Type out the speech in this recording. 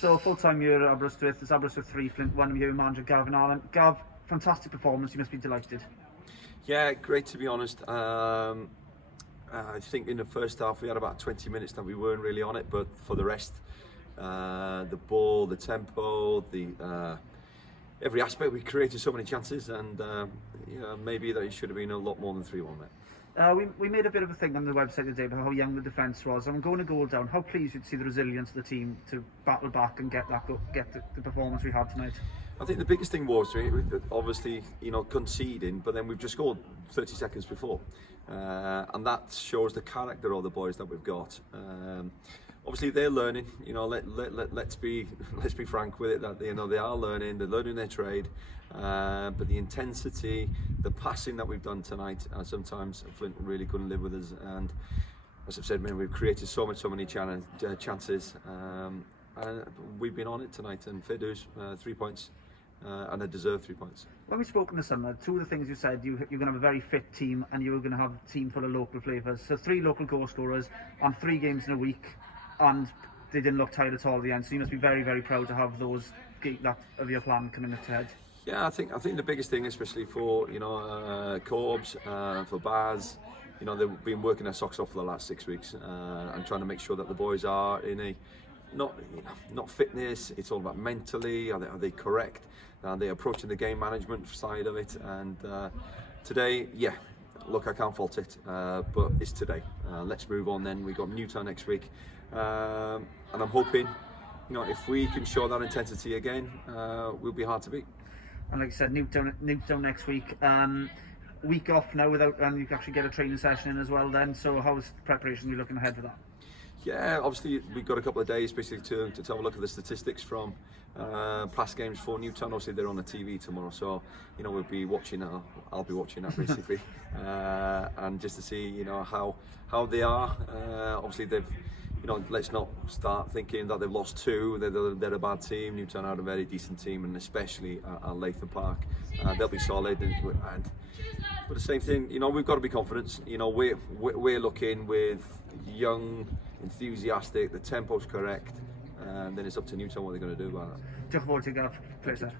So full-time year at Aberystwyth, it's Aberystwyth 3, Flint 1, Team Manager Gavin Allen. Gav, fantastic performance, you must be delighted. Yeah, great to be honest. I think in the first half we had about 20 minutes that we weren't really on it, but for the rest, the ball, the tempo, every aspect, we created so many chances, and maybe that it should have been a lot more than 3-1. We made a bit of a thing on the website today about how young the defence was, and going a goal down, how pleased you'd see the resilience of the team to battle back and get the performance we had tonight. I think the biggest thing was obviously conceding, but then we've just scored 30 seconds before, and that shows the character of the boys that we've got. Obviously they're learning, let's be frank with it, that they are learning, they're learning their trade, but the intensity, the passing that we've done tonight, sometimes Flint really couldn't live with us, and as I've said, we've created so many chances, and we've been on it tonight, and fair dues, 3 points, and they deserve 3 points. When we spoke in the summer, two of the things you said, you're going to have a very fit team, and you were going to have a team full of local flavours. So 3 local goal scorers on 3 games in a week, and they didn't look tired at all at the end. So you must be very proud to have that of your plan coming up ahead. Yeah, I think the biggest thing, especially for Corbs, for Baz, they've been working their socks off for the last 6 weeks, and trying to make sure that the boys are in a not fitness. It's all about mentally. Are they correct? Are they approaching the game management side of it? And today, yeah, look, I can't fault it, but it's today. Let's move on. Then we got Newtown next week, and I'm hoping, if we can show that intensity again, we'll be hard to beat. And like I said, Newtown next week. Week off now and you can actually get a training session in as well then. So how's the preparation you looking ahead for that? Yeah, obviously we've got a couple of days basically to have a look at the statistics from past games for Newtown. Obviously they're on the TV tomorrow, so we'll be watching that. I'll be watching that basically, and just to see how they are. Obviously they've. Let's not start thinking that they've lost 2. They're a bad team. Newtown are a very decent team, and especially at Latham Park, they'll be solid. But the same thing, we've got to be confident. We're looking with young, enthusiastic. The tempo's correct, and then it's up to Newtown what they're going to do about it. Diolch yn fawr ti, Gav. Pleasure.